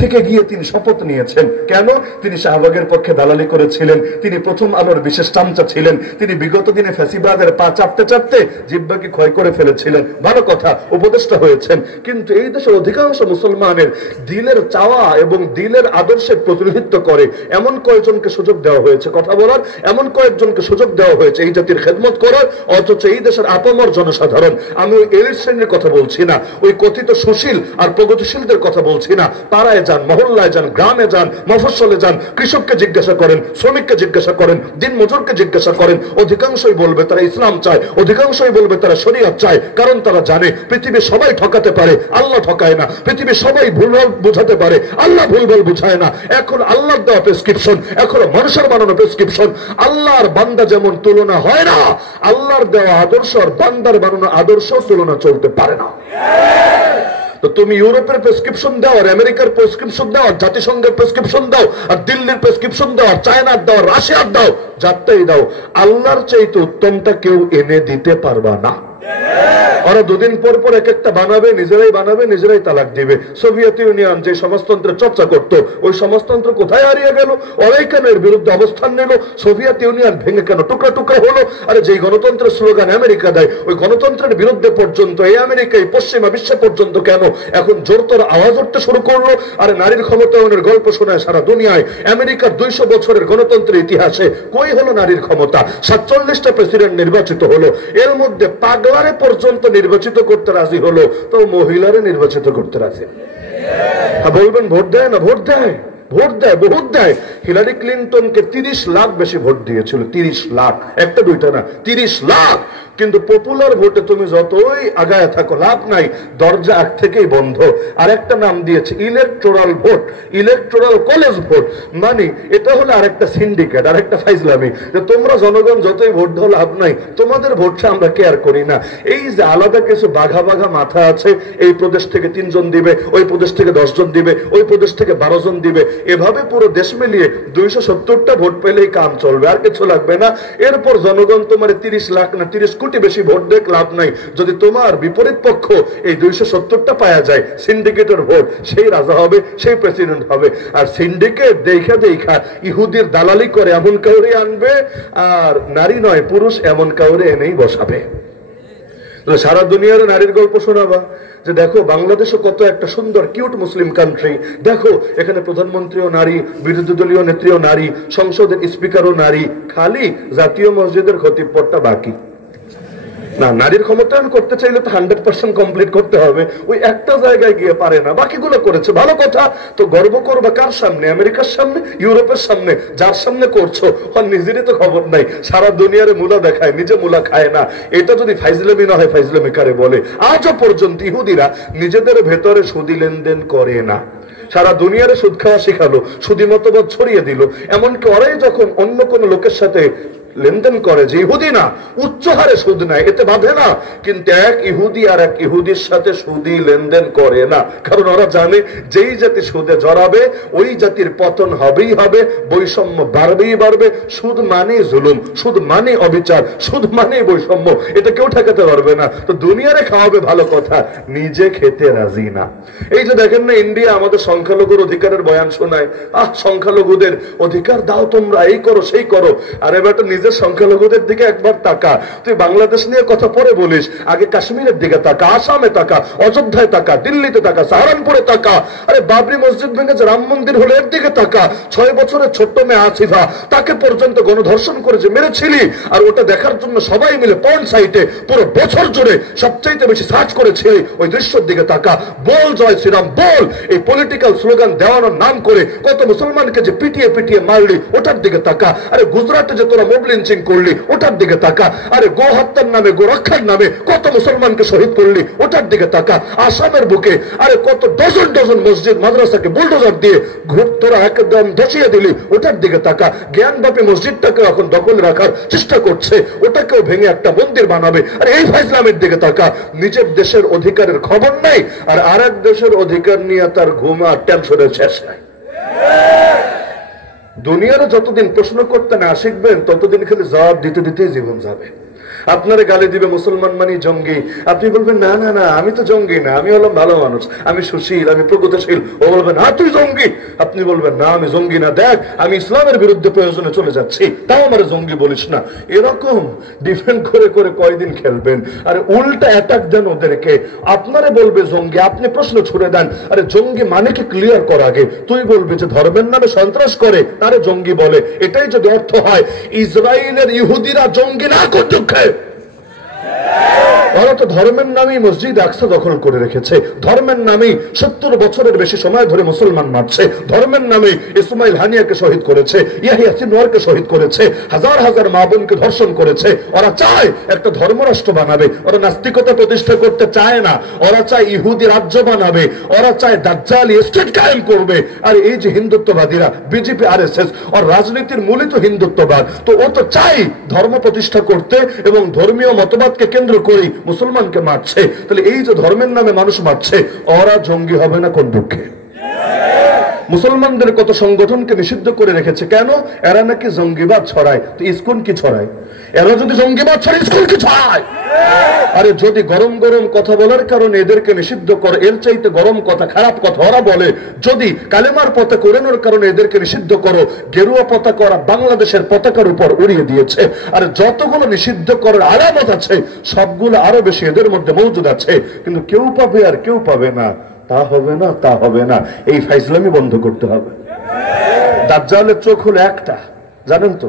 থেকে গিয়ে তিনি শপথ নিয়েছেন। কেন? তিনি শাহবাগের পক্ষে দালালি করেছিলেন, তিনি প্রথম আলোর বিশেষ চামচা ছিলেন, তিনি বিগত দিনে ফ্যাসিবাদের পা চাপতে চাপতে জিহ্বাকে ক্ষয় করে ফেলেছিলেন। ভালো কথা, উপদেষ্টা হয়েছেন। কিন্তু এই দেশের অধিকাংশ মুসলমানের দিলের চাওয়া এবং দিলের আদর্শের প্রতিনিধিত্ব করে এমন কয়েকজনকে সুযোগ দেওয়া হয়েছে কথা বলার, এমন কয়েকজনকে সুযোগ দেওয়া হয়েছে এই জাতির খেদমত করার, অথচ এই দেশের আপামর জনসাধারণ, আমি ওই এলিট শ্রেণীর কথা বলছি না, ওই কথিত সুশীল আর প্রগতিশীলদের কথা বলছি না, পাড়ায় যান, মহল্লায় যান, গ্রামে যান, মফস্বলে যান, কৃষককে জিজ্ঞাসা করেন, শ্রমিককে জিজ্ঞাসা করেন, দিন মজুরকে জিজ্ঞাসা করেন, অধিকাংশই বলবে তারা ইসলাম চায়, অধিকাংশই বলবে তারা শরীয়ত চায়। কারণ তারা জানে পৃথিবীর সবাই ঠকাতে পারে, আল্লাহ ঠকায় না। পৃথিবীর সবাই ভুলভাল বুঝাতে পারে, আল্লাহ ভুলভাল বুঝায় না। এখন আল্লাহর দেওয়া প্রেসক্রিপশন, এখন মানুষের বানানো প্রেসক্রিপশন, আল্লাহর বান্দা যেমন তুলনা হয় না, আল্লাহর দেওয়া আদর্শ আর বান্দার বানানো আদর্শ তুলনা চলতে পারে না। তো তুমি ইউরোপের প্রেসক্রিপশন দাও, আর আমেরিকার প্রেসক্রিপশন দাও, আর জাতিসংঘের প্রেসক্রিপশন দাও, আর দিল্লির প্রেসক্রিপশন দাও, আর চায়নার দাও, রাশিয়ার দাও, যারটাই দাও, আল্লাহর চাইতে উত্তমটা কেউ এনে দিতে পারবা না। ওরা দুদিন পর পর এক একটা বানাবে, নিজেরাই বানাবে, নিজেরাই তালাক দিবে। সোভিয়েত ইউনিয়ন যে সমাজতন্ত্রের চর্চা করত, ওই সমাজতন্ত্র কোথায় হারিয়ে গেল? ওরাই কেন এর বিরুদ্ধে অবস্থান নিল? সোভিয়েত ইউনিয়ন ভেঙে কেন টুকরা টুকরা হলো? আরে যেই গণতন্ত্রের স্লোগান আমেরিকা দেয়, ওই গণতন্ত্রের বিরুদ্ধে পর্যন্ত এই আমেরিকায় পশ্চিমা বিশ্ব পর্যন্ত কেন এখন জোরতর আওয়াজ উঠতে শুরু করলো? আরে নারীর ক্ষমতায়নের গল্প শোনায় সারা দুনিয়ায়। আমেরিকার 200 বছরের গণতন্ত্রের ইতিহাসে কই হলো নারীর ক্ষমতা? 47টা প্রেসিডেন্ট নির্বাচিত হলো, এর মধ্যে পাগলারে পর্যন্ত নির্বাচিত করতে রাজি হলো, তো মহিলারে নির্বাচিত করতে রাজি? বলবেন ভোট দেয় না? ভোট দেয়, ভোট দেয়, বহুত দেয়। হিলারি ক্লিন্টনকে 30 লাখ বেশি ভোট দিয়েছিল, 30 লাখ, একটা দুইটা না, 30 লাখ। কিন্তু পপুলার ভোটে তুমি যতই আগায় থাকো লাভ নাই, দরজা আগ থেকেই বন্ধ। আর একটা নাম দিয়েছে electoral vote, electoral college vote. মানে এটা হলো আরেকটা সিন্ডিকেট, আরেকটা ফাইজলামি, যে তোমরা জনগণ যতই ভোট দাও লাভ নাই, তোমাদের ভোটটা আমরা কেয়ার করি না। এই যে আলাদা কিছু বাঘা বাঘা মাথা আছে, এই প্রদেশ থেকে 3 জন দিবে, ওই প্রদেশ থেকে 10 জন দিবে, ওই প্রদেশ থেকে 12 জন দিবে, এভাবে পুরো দেশ মিলিয়ে 270টা ভোট পেলেই কাম চলবে, আর কিছু লাগবে না। এরপর জনগণ তোমার 30 লাখ না 30 কোটি বেশি ভোট দেখ লাভ নাই, যদি তোমার বিপরীত পক্ষ এই 270টা পাওয়া যায়, সিন্ডিকেটের ভোট, সেই রাজা হবে, সেই প্রেসিডেন্ট হবে। আর সিন্ডিকেট দেখা দেখা ইহুদির দালালি করে এমন কাউরে আনবে, আর নারী নয় পুরুষ এমন কাউরে এনেই বসাবে। সারা দুনিয়ার নারীর গল্প শোনাবা, যে দেখো বাংলাদেশও কত একটা সুন্দর কিউট মুসলিম কান্ট্রি, দেখো এখানে প্রধানমন্ত্রীও নারী, বিরোধী দলীয় নেত্রীও নারী, সংসদের স্পিকারও নারী, খালি জাতীয় মসজিদের খতিব পদটা বাকি। না, নারীর ক্ষমতায়ন করতে চাইলে তো 100% কমপ্লিট করতে হবে, ওই একটা জায়গায় গিয়ে পারে না, বাকিগুলো করেছে, ভালো কথা। তো গর্ব করবা কার সামনে? আমেরিকার সামনে, ইউরোপের সামনে? যার সামনে করছো আর নিজেরই তো খবর নাই, সারা দুনিয়ারে মুলা দেখায়, নিজে মুলা খায় না। এটা যদি ফাইজলামি না হয়, ফাইজলামি কারে বলে? আজও পর্যন্ত ইহুদিরা নিজেদের ভেতরে সুদি লেনদেন করে না, সারা দুনিয়ারে সুদ খাওয়া শিখালো, সুদি মতবাদ ছড়িয়ে দিল। এমনকি ওরাই যখন অন্য কোন লোকের সাথে লেনদেন করে, যে ইহুদি না, উচ্চ হারে সুদ নেয়, এতে বাধে না, কিন্তু এক ইহুদি আর এক ইহুদির সাথে সুদি লেনদেন করে না। কারণ ওরা জানে যেই জাতি সুদে জড়াবে ওই জাতির পতন হবেই হবে, বৈষম্য বাড়বেই বাড়বে। সুদ মানে জুলুম, সুদ মানে অবিচার, সুদ মানে বৈষম্য, এটা কেউ ঠেকাতে পারবে না। তো দুনিয়ারে খাওয়াবে ভালো কথা, নিজে খেতে রাজি না। এই যে দেখেন না, ইন্ডিয়া আমাদের সংখ্যালঘুর অধিকারের বয়ান শোনায়, সংখ্যালঘুদের অধিকার দাও তোমরা, এই করো সেই করো। আরে বেটা, নিজের সংখ্যালঘুদের দিকে একবার তাকা। তুই বাংলাদেশ নিয়ে কথা পরে বলিস, আগে কাশ্মীরের দিকে তাকা, আসামে তাকা, অযোধ্যায় তাকা, দিল্লিতে তাকা, সাহারানপুরে তাকা। আরে বাবরি মসজিদ ভেঙে যে রাম মন্দির হলো এর দিকে তাকা। 6 বছরের ছোট্ট মেয়ে আসিফা, তাকে পর্যন্ত গণধর্ষণ করেছে, মেরেছিলি, আর ওটা দেখার জন্য সবাই মিলে পর্ন সাইটে পুরো বছর জুড়ে সবচাইতে বেশি সার্চ করেছিলি, ওই দৃশ্যের দিকে তাকা। বল জয় শ্রীরাম বল। এই পলিটিক্যাল স্লোগান দেওয়ানোর নাম করে কত মুসলমানকে যে পিটিয়ে পিটিয়ে মারলি, ওটার দিকে তাকা। আরে গুজরাটে যে তোরা মোব লিঞ্চিং করলি, ওটার দিকে তাকা। আরে গো হত্যার নামে, গো রক্ষার নামে কত মুসলমানকে শহীদ করলি, ওটার দিকে তাকা। আসামের বুকে আরে কত ডজন ডজন মসজিদ মাদ্রাসাকে বুলডোজার দিয়ে তোরা একদম ধসিয়ে দিলি, ওটার দিকে তাকা। জ্ঞানব্যাপী মসজিদটাকে এখন দখলে রাখার চেষ্টা করছে, ওটাকেও ভেঙে একটা মন্দির বানাবে। আর এই ফাইজলামের দিকে তাকা। নিজের দেশের অধিকারের খবর নাই, আর আরেক দেশের অধিকার নিয়ে তার ঘুম আর টেনশনের শেষ নাই। দুনিয়ারে যতদিন প্রশ্ন করতে না শিখবেন, ততদিন খালি জবাব দিতে দিতেই জীবন যাবে। আপনারে গালি দিবে মুসলমান মানে জঙ্গি, আপনি বলবেন না না না আমি তো জঙ্গি না, আমি হলাম ভালো মানুষ, আমি সুশীল, আমি প্রগতিশীল। ও বলবেন না তুই জঙ্গি, আপনি বলবেন না আমি জঙ্গি না, দেখ আমি ইসলামের বিরুদ্ধে প্রয়োজনে চলে যাচ্ছি, তাও আমার জঙ্গি বলিস না। এরকম ডিফেন্ড করে করে কয়দিন খেলবেন? আরে উল্টা অ্যাটাক দেন ওদেরকে, আপনারে বলবে জঙ্গি, আপনি প্রশ্ন ছুড়ে দেন আরে জঙ্গি মানে কি ক্লিয়ার কর আগে, তুই বলবি যে ধর্মের নামে সন্ত্রাস করে তারে জঙ্গি বলে। এটাই যদি অর্থ হয় ইসরায়েলের ইহুদিরা জঙ্গি না কোন দুঃখে? ওরা তো ধর্মের নামেই মসজিদ আকসা দখল করে রেখেছে, ধর্মের নামেই 70 বছরের বেশি সময় ধরে মুসলমান মারছে, ধর্মের নামে ইসমাইল হানিয়াকে শহীদ করেছে, ইয়াহিয়া সিনওয়ারকে শহীদ করেছে, হাজার হাজার মা বোনকে ধর্ষণ করেছে। ওরা চায় একটা ধর্মরাষ্ট্র বানাবে, ওরা নাস্তিকতা প্রতিষ্ঠা করতে চায় না, ওরা চায় ইহুদি রাজ্য বানাবে, ওরা চায় দাজ্জালি স্টেট কায়েম করবে। আর এই যে হিন্দুত্ববাদীরা বিজেপি আরএসএস ওর রাজনীতির মূলই তো হিন্দুত্ববাদ, তো ও তো চাই ধর্ম প্রতিষ্ঠা করতে এবং ধর্মীয় মতবাদকে কেন্দ্র করে মুসলমানকে মারছে। তাহলে এই যে ধর্মের নামে মানুষ মারছে, ওরা জঙ্গি হবে না কোন দুঃখে? মুসলমানদের কত সংগঠনকে নিষিদ্ধ করে রেখেছে, কেন? এরা নাকি জঙ্গিবাদ ছড়ায়। তো ইসকন কি ছড়ায়? এরা যদি জঙ্গিবাদ ছড়ায় ইসকন কি ছড়ায়? আরে যদি গরম গরম কথা বলার কারণে এদেরকে নিষিদ্ধ করে, এর চাইতে গরম কথা খারাপ কথা ওরা বলে। যদি কালেমার পতাকা ওড়ানোর কারণে এদেরকে নিষিদ্ধ করো, গেরুয়া পতাকা ওরা বাংলাদেশের পতাকার উপর উড়িয়ে দিয়েছে। আর যতগুলো নিষিদ্ধ করার আলামত আছে সবগুলো আরো বেশি এদের মধ্যে মজুদ আছে, কিন্তু কেউ পাবে আর কেউ পাবে না। তা হবে না, তা হবে না, এই ফাইজলামি বন্ধ করতে হবে। দাজ্জালের চোখ হলো একটা, জানেন তো?